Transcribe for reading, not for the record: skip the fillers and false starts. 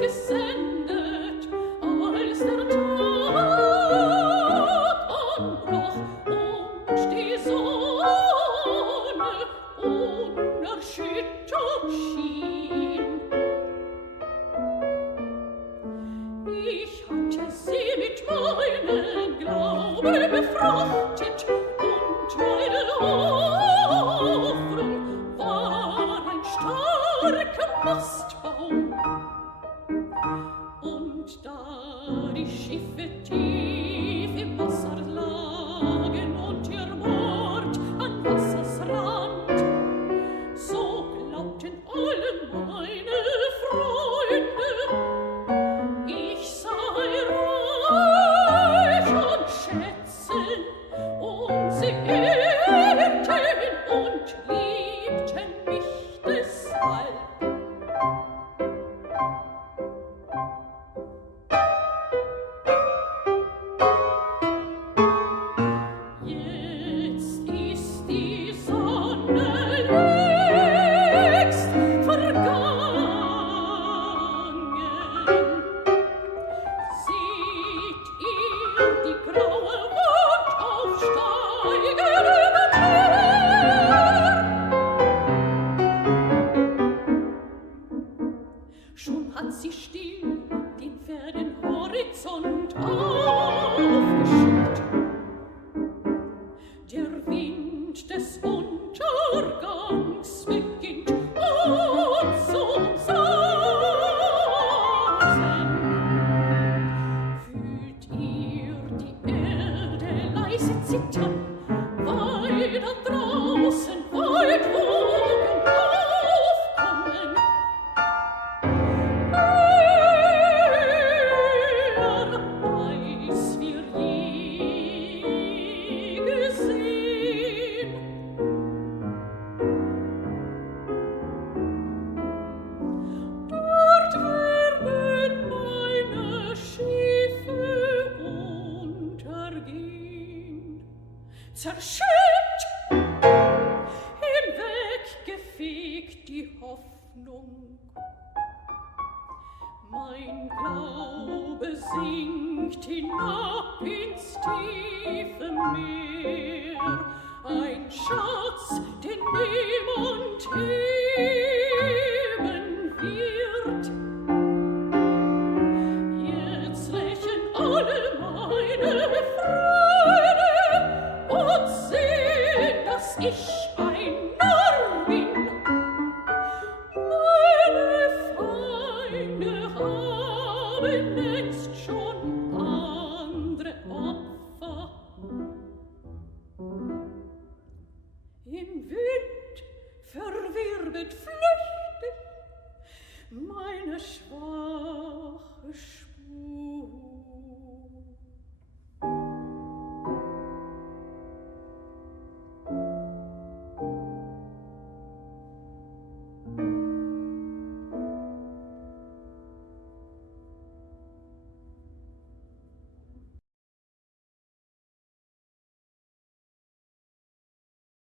gesendet, als der Tag anbrach und die Sonne unerschüttert schien. Ich hatte sie mit meinem Glaube befrachtet und meine Hoffnung war ein starker Mastbaum. Und da die Schiffe tief im Wasser lagen und ihr Mord an Wassersrand, so glaubten alle meine Freunde, ich sei reich an Schätzen, und sie ehrten und liebten mich deshalb. Jetzt ist die Sonne längst vergangen. Seht ihr die graue Wand aufsteigen über Meer? Schon hat sie still den fernen Horizont aufgeschickt. Der Wind des Untergangs beginnt uns zu umsausen. Fühlt ihr die Erde leise zittern, weil da draußen weit Wogen aufkommen? Als wir je gesehen. Dort werden meine Schiffe untergehen, zerschütt, hinweggefegt die Hoffnung. Mein Glaube sinkt hinab ins tiefe Meer, ein Schatz, den niemand heben wird. Jetzt lächeln alle meine Freunde und sehen, dass ich ein Narr bin. Meine Feinde haben längst schon andere Opfer. Im Wind verwirbelt flüchtig meine schwache Spur.